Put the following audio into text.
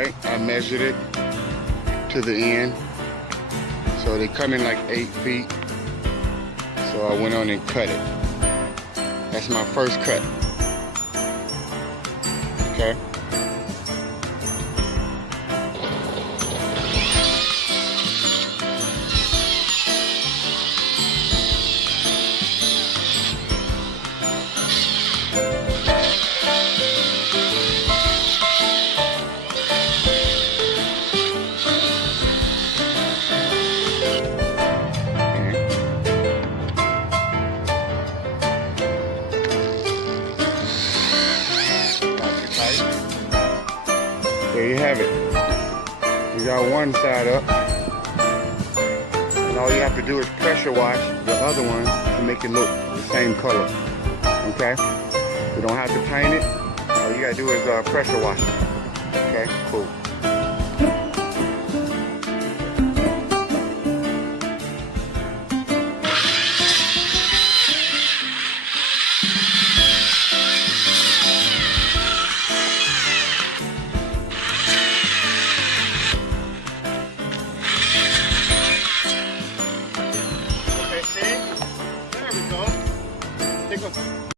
right? I measured it to the end. So they come in like 8 feet. So I went on and cut it. That's my first cut. Okay. There you have it. You got one side up. And all you have to do is pressure wash the other one to make it look the same color. Okay? You don't have to paint it. All you gotta do is pressure wash it. Okay? Cool. Okay, see? There we go. Take a